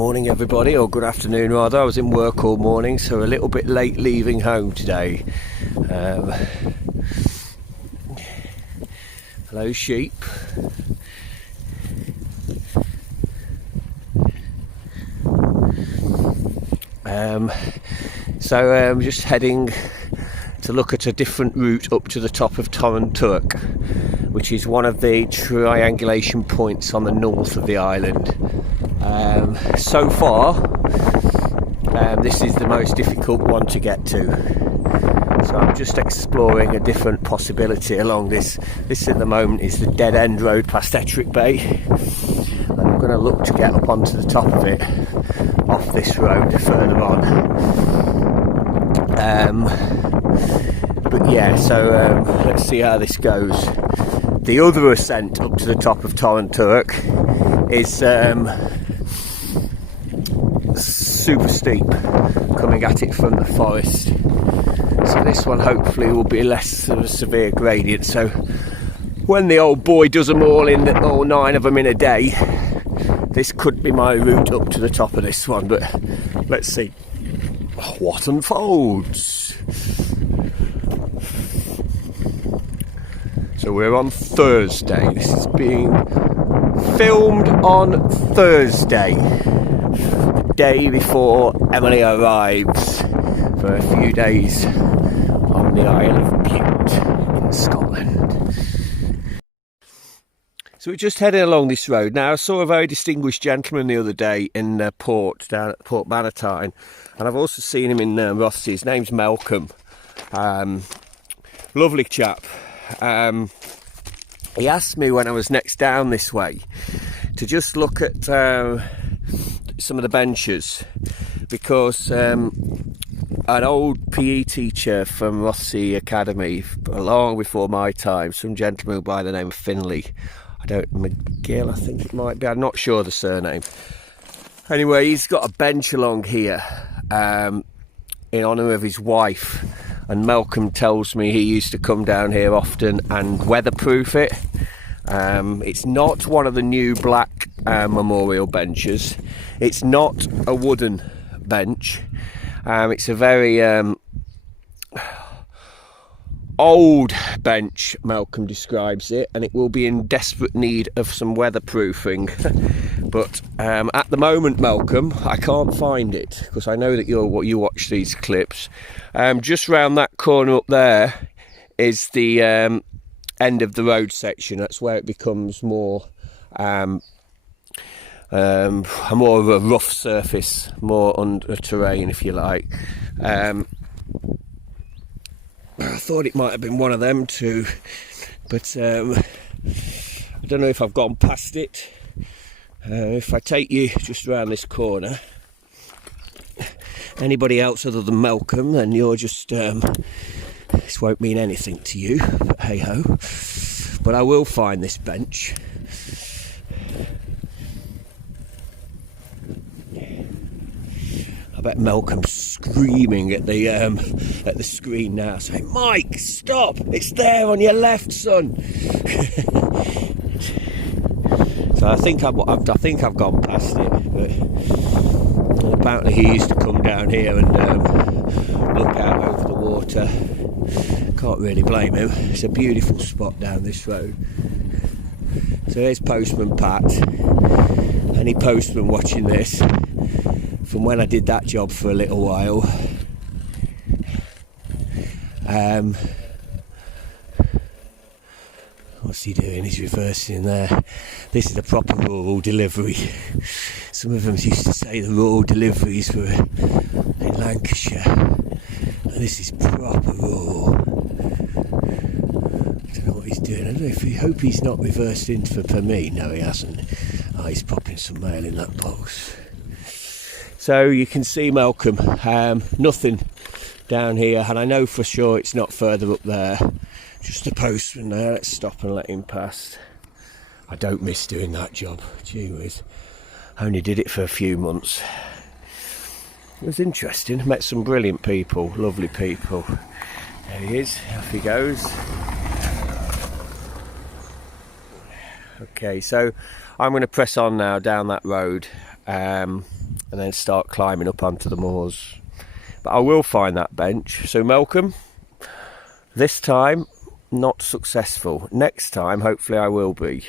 morning everybody, or good afternoon rather. I was in work all morning, so a little bit late leaving home today. Hello sheep. So I'm just heading to look at a different route up to the top of Toran Turach, which is one of the triangulation points on the north of the island. So far, this is the most difficult one to get to. So I'm just exploring a different possibility along this. This at the moment is the dead end road past Ettrick Bay. And I'm going to look to get up onto the top of it off this road further on. But yeah, so let's see how this goes. The other ascent up to the top of Toran Turach is super steep, coming at it from the forest. So this one hopefully will be less of a severe gradient. So when the old boy does them all 9 of them in a day, this could be my route up to the top of this one. But let's see what unfolds. So we're on Thursday. This is being filmed on Thursday, the day before Emily arrives for a few days on the Isle of Bute in Scotland. So we're just heading along this road. Now I saw a very distinguished gentleman the other day in Port, down at Port Bannatyne, and I've also seen him in Rothsay. His name's Malcolm. Lovely chap. He asked me when I was next down this way to just look at some of the benches, because an old PE teacher from Rothsay Academy, long before my time, some gentleman by the name of Finley, McGill I think it might be, I'm not sure the surname. Anyway, he's got a bench along here in honour of his wife. And Malcolm tells me he used to come down here often and weatherproof it. It's not one of the new black memorial benches. It's not a wooden bench. It's a very old bench, Malcolm describes it, and it will be in desperate need of some weatherproofing. But at the moment, Malcolm, I can't find it, because I know that you watch these clips. Just round that corner up there is the end of the road section. That's where it becomes more of a rough surface, more under terrain, if you like. I thought it might have been one of them too, but I don't know if I've gone past it. If I take you just around this corner, anybody else other than Malcolm, then you're just this won't mean anything to you, but hey ho. But I will find this bench. I bet Malcolm's screaming at the screen now, saying, "Mike, stop! It's there on your left, son." So I think I've gone past it. But apparently he used to come down here and look out over the water. Can't really blame him. It's a beautiful spot down this road. So here's Postman Pat. Any postman watching this, from when I did that job for a little while. What's he doing? He's reversing there. This is a proper rural delivery. Some of them used to say the rural deliveries were in Lancashire. And this is proper rural. I don't know what he's doing. I don't know if I hope he's not reversed into for me. No, he hasn't. Oh, he's popping some mail in that box. So you can see Malcolm, nothing down here, and I know for sure it's not further up there. Just a postman there. Let's stop and let him pass. I don't miss doing that job. Gee whiz. I only did it for a few months. It was interesting. Met some brilliant people, lovely people. There he is. Off he goes. Okay, so I'm going to press on now down that road. and then start climbing up onto the moors. But I will find that bench. So Malcolm, this time not successful. Next time hopefully I will be.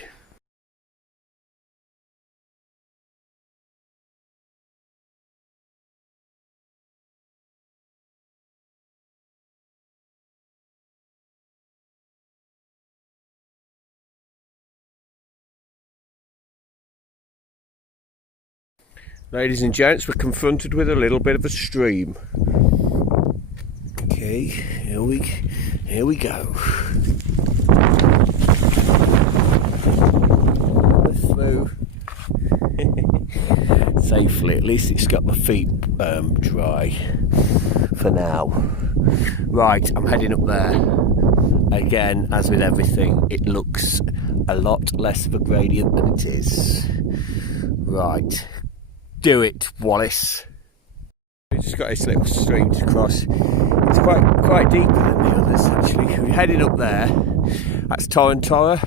Ladies and gents, we're confronted with a little bit of a stream. Okay, here we go. Through safely. At least it's got my feet dry for now. Right, I'm heading up there. Again, as with everything, it looks a lot less of a gradient than it is. Right. Do it, Wallace. We've just got this little stream to cross. It's quite deeper than the others actually. We're heading up there. That's Toran Turach,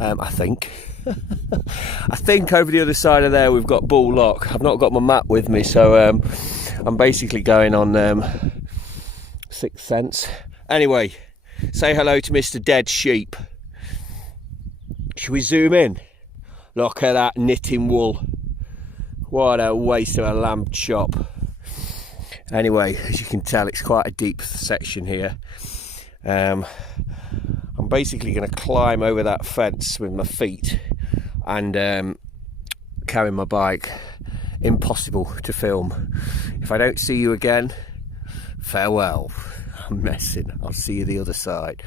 I think. I think over the other side of there we've got Bull Lock. I've not got my map with me, so I'm basically going on sixth sense. Anyway, say hello to Mr. Dead Sheep. Should we zoom in? Look at that knitting wool. What a waste of a lamb chop. Anyway, as you can tell, it's quite a deep section here. I'm basically going to climb over that fence with my feet and carry my bike. Impossible to film. If I don't see you again, farewell. I'm messing. I'll see you the other side.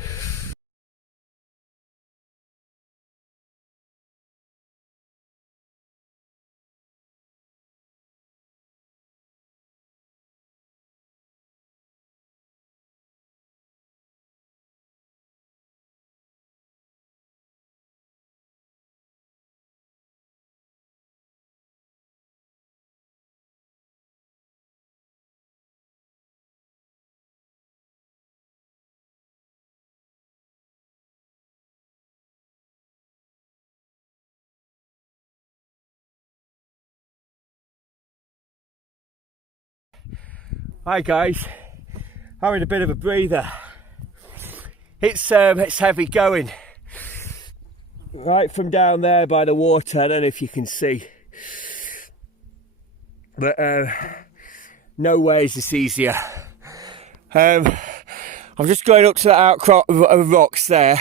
Hi guys, having a bit of a breather. It's heavy going. Right from down there by the water, I don't know if you can see. But no way is this easier. I'm just going up to that outcrop of rocks there,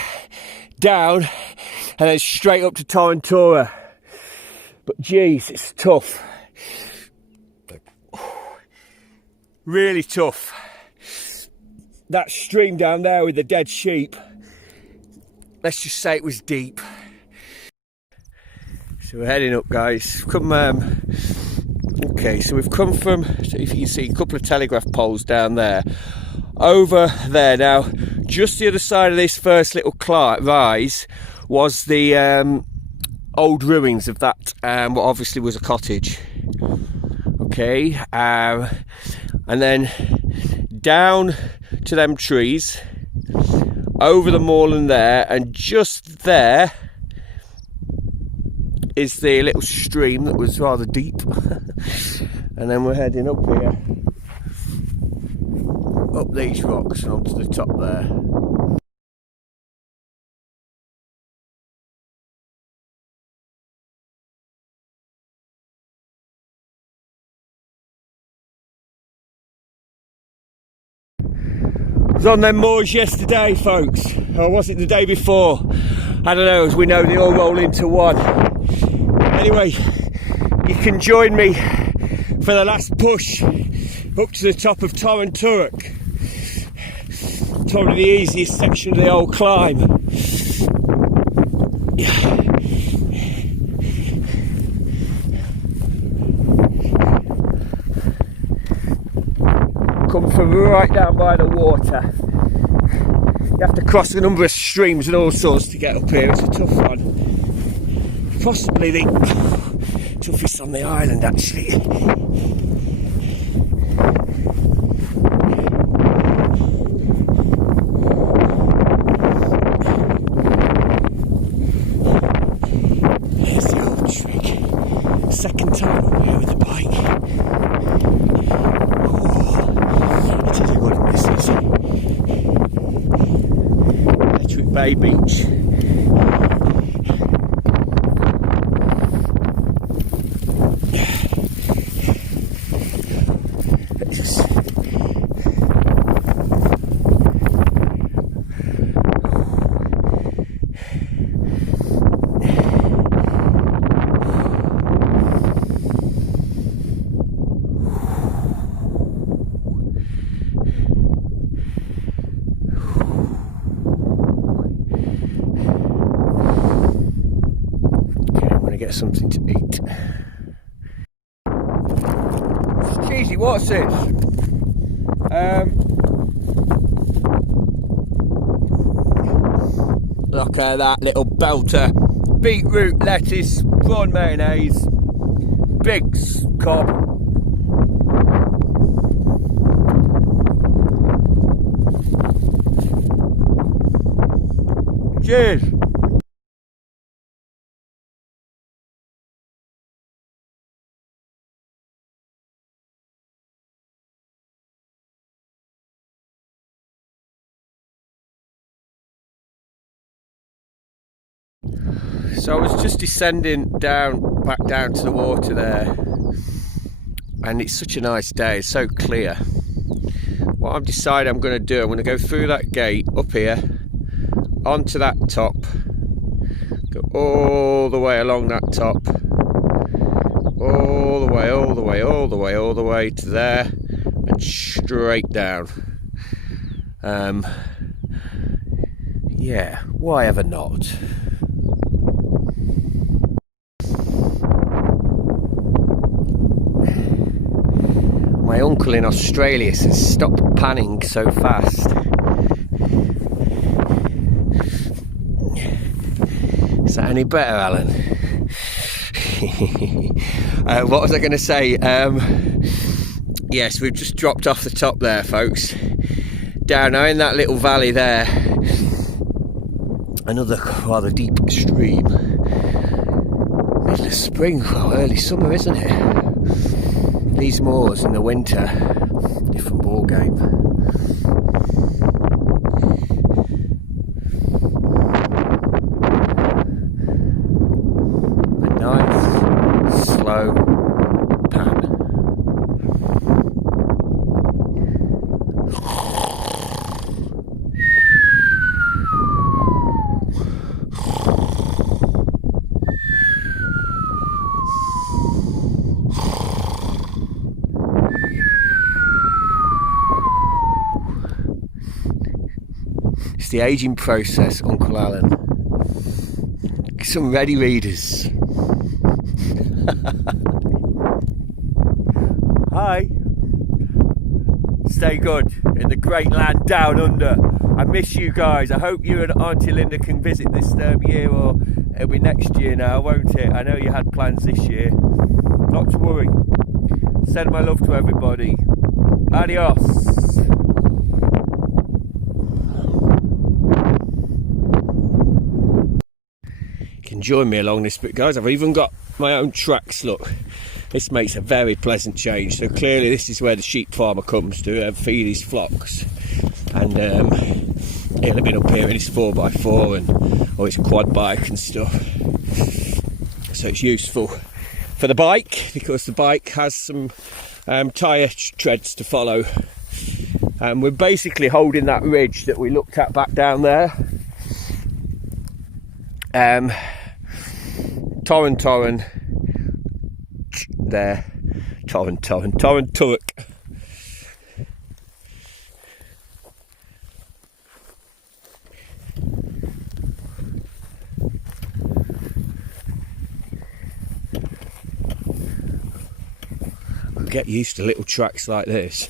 down, and then straight up to Toran Turach. But geez, it's tough. Really tough. That stream down there with the dead sheep, let's just say it was deep. So we're heading up, guys. Okay, so we've come from, if you can see, a couple of telegraph poles down there. Over there now, just the other side of this first little rise was the old ruins of that, what obviously was a cottage. Okay, and then down to them trees, over the moorland there, and just there is the little stream that was rather deep. And then we're heading up here, up these rocks and onto the top there. I was on them moors yesterday, folks, or was it the day before? I don't know, as we know they all roll into one. Anyway, you can join me for the last push up to the top of Toran Turach. Probably the easiest section of the whole climb. Come from right down by the water. You have to cross a number of streams and all sorts to get up here. It's a tough one. Possibly the toughest on the island, actually. There's the old trig. Second time up here. day beach. Get something to eat. Cheesy, what's this? Look at that little belter. Beetroot, lettuce, prawn mayonnaise, Biggs cob. Cheers. So I was just descending back down to the water there, and it's such a nice day, it's so clear. What I've decided I'm going to do, I'm going to go through that gate up here, onto that top, go all the way along that top, all the way, all the way, all the way, all the way to there, and straight down. Yeah, why ever not? My uncle in Australia says stop panning so fast. Is that any better, Alan? What was I going to say? Yes, we've just dropped off the top there, folks. Down now in that little valley there, another rather deep stream. Middle of spring, well, early summer, isn't it? These moors in the winter, different ball game. A nice, slow pan. It's the ageing process, Uncle Alan. Some ready readers. Hi. Stay good in the great land down under. I miss you guys. I hope you and Auntie Linda can visit this year, or it'll be next year now, won't it? I know you had plans this year. Not to worry. Send my love to everybody. Adios. Can join me along this bit, guys. I've even got my own tracks. Look, this makes a very pleasant change. So clearly this is where the sheep farmer comes to feed his flocks, and he'll have been up here in his 4x4 and his quad bike and stuff. So it's useful for the bike because the bike has some tyre treads to follow. We're basically holding that ridge that we looked at back down there. Toran there. Toran Turach. I'll get used to little tracks like this.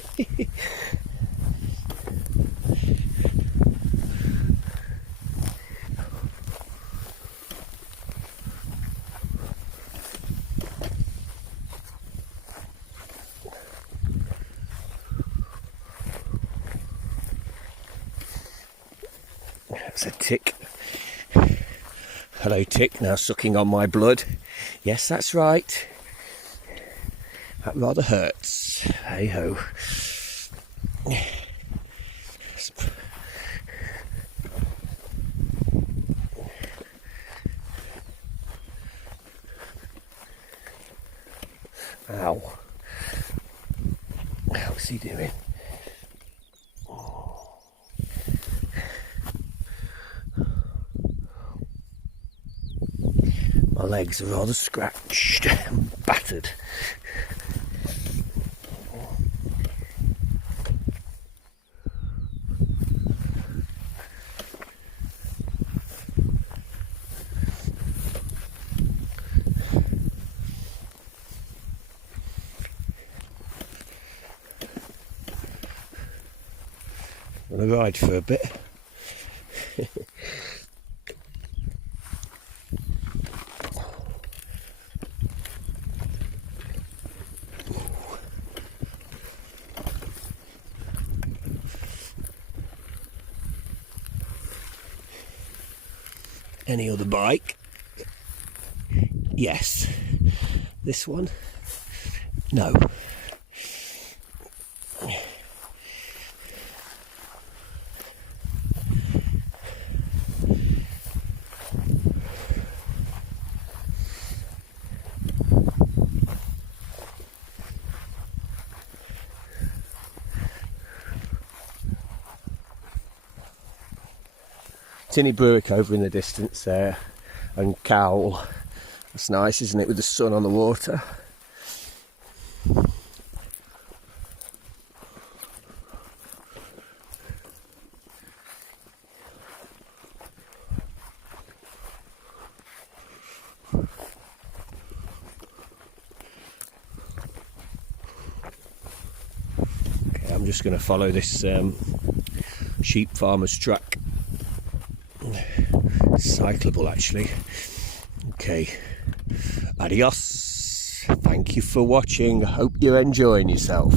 That's a tick. Hello, tick, now sucking on my blood. Yes, that's right. That rather hurts. Hey ho. Ow. How's he doing? My legs are rather scratched and battered. I'm gonna ride for a bit. Any other bike? Yes. This one? No. Tinny Brewick over in the distance there, and Cowl. That's nice, isn't it, with the sun on the water. Okay, I'm just going to follow this sheep farmer's track. Cyclable actually. Okay, adios, thank you for watching, I hope you're enjoying yourself.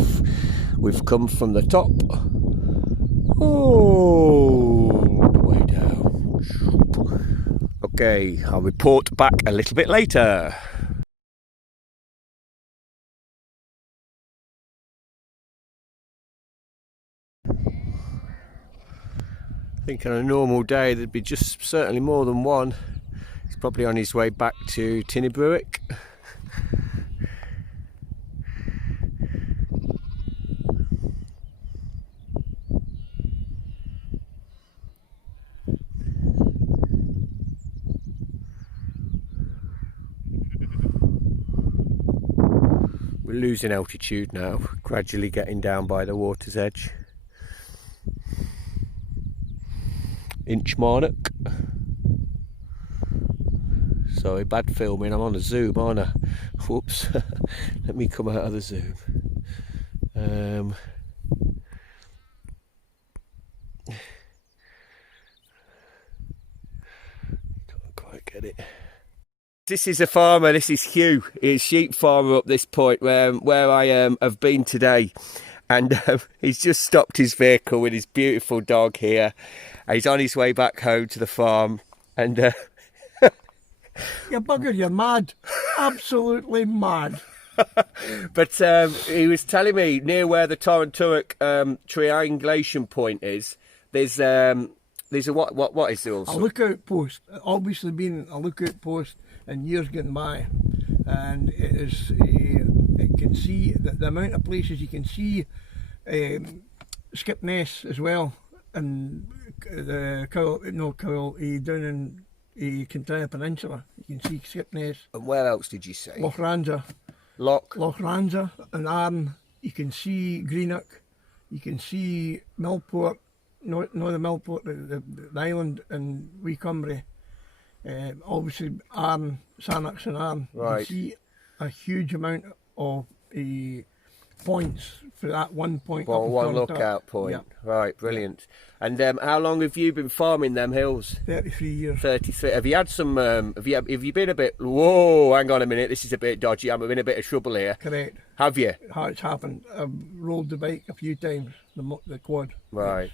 We've come from the top, oh, the way down. Okay, I'll report back a little bit later. I think on a normal day there'd be just certainly more than one. He's probably on his way back to Tinny Brewick. We're losing altitude now, gradually getting down by the water's edge. Inchmarnock. Sorry, bad filming, I'm on a zoom, aren't I? Whoops. Let me come out of the zoom. Can't quite get it. This is a farmer, this is Hugh. He's a sheep farmer up this point where I have been today. And he's just stopped his vehicle with his beautiful dog here. He's on his way back home to the farm. And you bugger, you're mad. Absolutely mad. But he was telling me near where the Toran Turach triangulation point is, there's a what is there also? A lookout post. Obviously been a lookout post in years gone by, and it is it can see the amount of places you can see Skipness as well, and the down in Kintyre Peninsula you can see Skipness. And where else did you say? Loch Ranza. Loch Ranza and Arn. You can see Greenock. You can see Millport. No, the Millport, the island in Wee Cumbria. Obviously Arn, Sannox and Arn. Right. You can see a huge amount of points for that one point. Well, one lookout point. Yeah. Right, brilliant. And how long have you been farming them hills? 33 years. 33. Have you had some? Have you been a bit? Whoa, hang on a minute. This is a bit dodgy. I'm in a bit of trouble here. Correct. Have you? How it's happened. I've rolled the bike a few times. The quad. Right.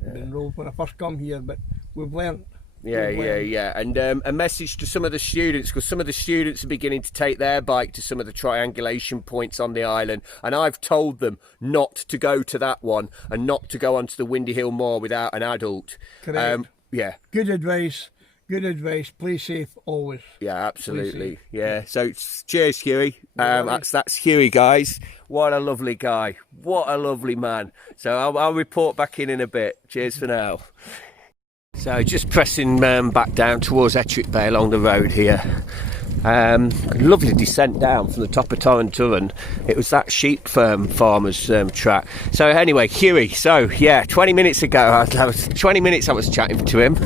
Been rolled when I first come here, but we've learnt. Yeah. And a message to some of the students, because some of the students are beginning to take their bike to some of the triangulation points on the island, and I've told them not to go to that one and not to go onto the Windy Hill Moor without an adult. Correct. Yeah. Good advice. Good advice. Play safe always. Yeah, absolutely. Yeah. So cheers, Huey. That's Huey, guys. What a lovely guy. What a lovely man. So I'll report back in a bit. Cheers for now. So just pressing back down towards Ettrick Bay along the road here. Lovely descent down from the top of Toran Turach. It was that sheep farmer's track. So anyway, Huey, so yeah, 20 minutes ago, 20 minutes I was chatting to him.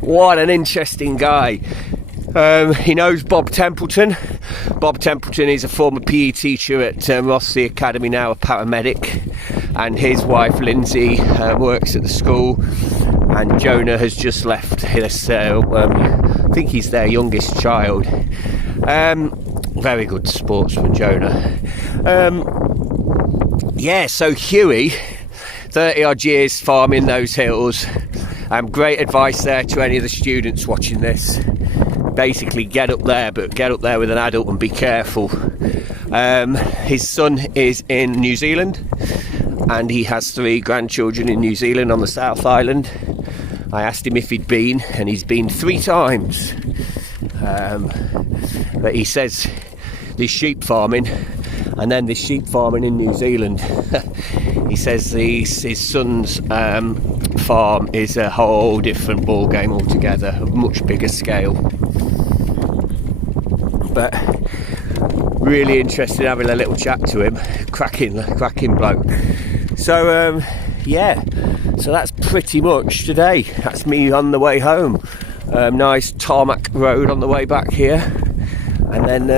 What an interesting guy. He knows Bob Templeton. Bob Templeton is a former PE teacher at Rossley Academy, now a paramedic, and his wife Lindsay works at the school, and Jonah has just left his, I think he's their youngest child. Very good sportsman, Jonah. Yeah, so Huey, 30 odd years farming those hills. Great advice there to any of the students watching this. Basically get up there, but get up there with an adult and be careful. His son is in New Zealand, and he has 3 grandchildren in New Zealand on the South Island. I asked him if he'd been, and he's been 3 times. But he says there's sheep farming, and then there's sheep farming in New Zealand. He says his son's farm is a whole different ball game altogether, a much bigger scale. But really interested in having a little chat to him. Cracking bloke. So yeah, so that's pretty much today. That's me on the way home. Nice tarmac road on the way back here, and then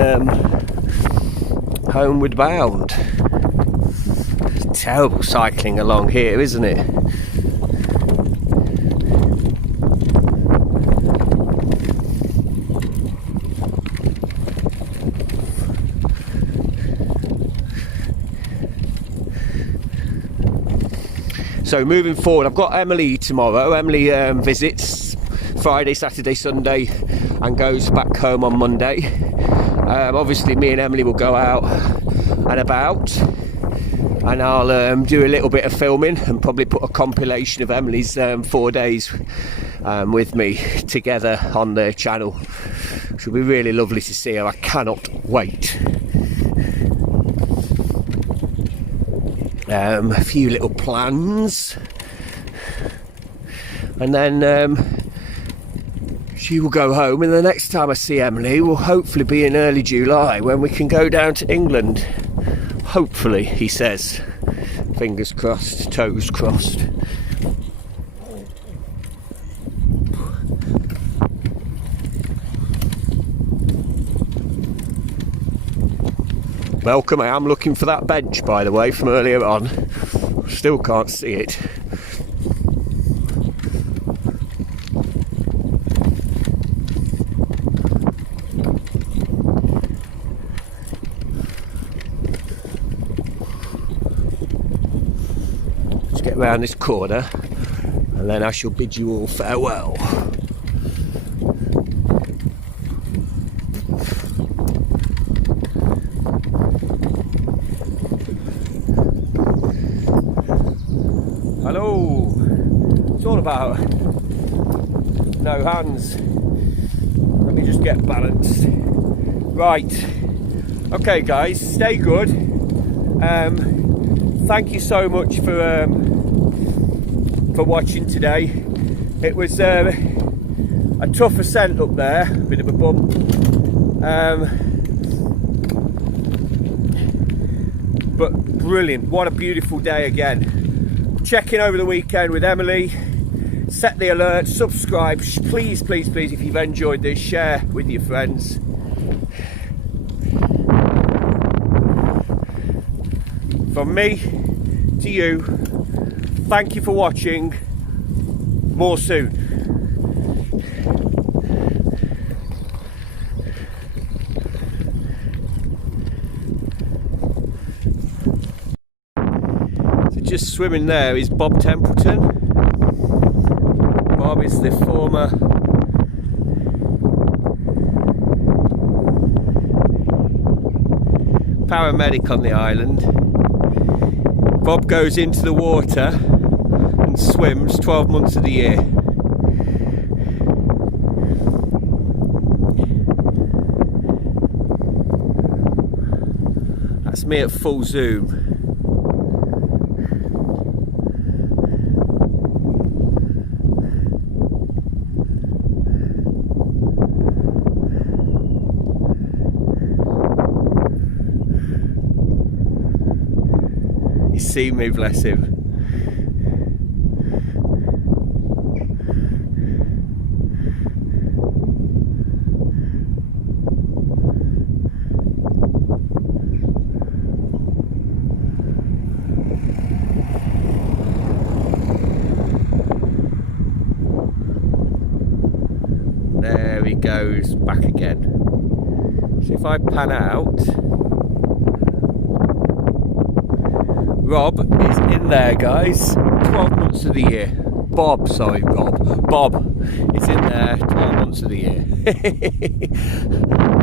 homeward bound. It's terrible cycling along here, isn't it? So moving forward, I've got Emily tomorrow. Emily visits Friday, Saturday, Sunday, and goes back home on Monday. Obviously me and Emily will go out and about, and I'll do a little bit of filming and probably put a compilation of Emily's 4 days with me together on the channel. It will be really lovely to see her. I cannot wait. A few little plans, and then she will go home, and the next time I see Emily will hopefully be in early July, when we can go down to England. Hopefully, he says. Fingers crossed, toes crossed. Welcome, I am looking for that bench, by the way, from earlier on. Still can't see it. Let's get round this corner, and then I shall bid you all farewell. Hello. It's all about no hands. Let me just get balanced. Right. Okay, guys, stay good. Thank you so much for watching today. It was a tough ascent up there, a bit of a bump. But brilliant. What a beautiful day again. Check in over the weekend with Emily. Set the alert, subscribe, please, please, please, if you've enjoyed this, share with your friends. From me to you, thank you for watching. More soon. Just swimming there is Bob Templeton. Bob is the former paramedic on the island. Bob goes into the water and swims 12 months of the year. That's me at full zoom. He's seen me, bless him. There he goes back again. So if I pan out, Rob is in there, guys. 12 months of the year. Bob is in there 12 months of the year.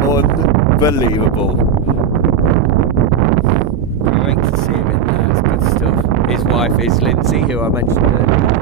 Unbelievable. Great to see him in there. It's good stuff. His wife is Lindsay, who I mentioned earlier.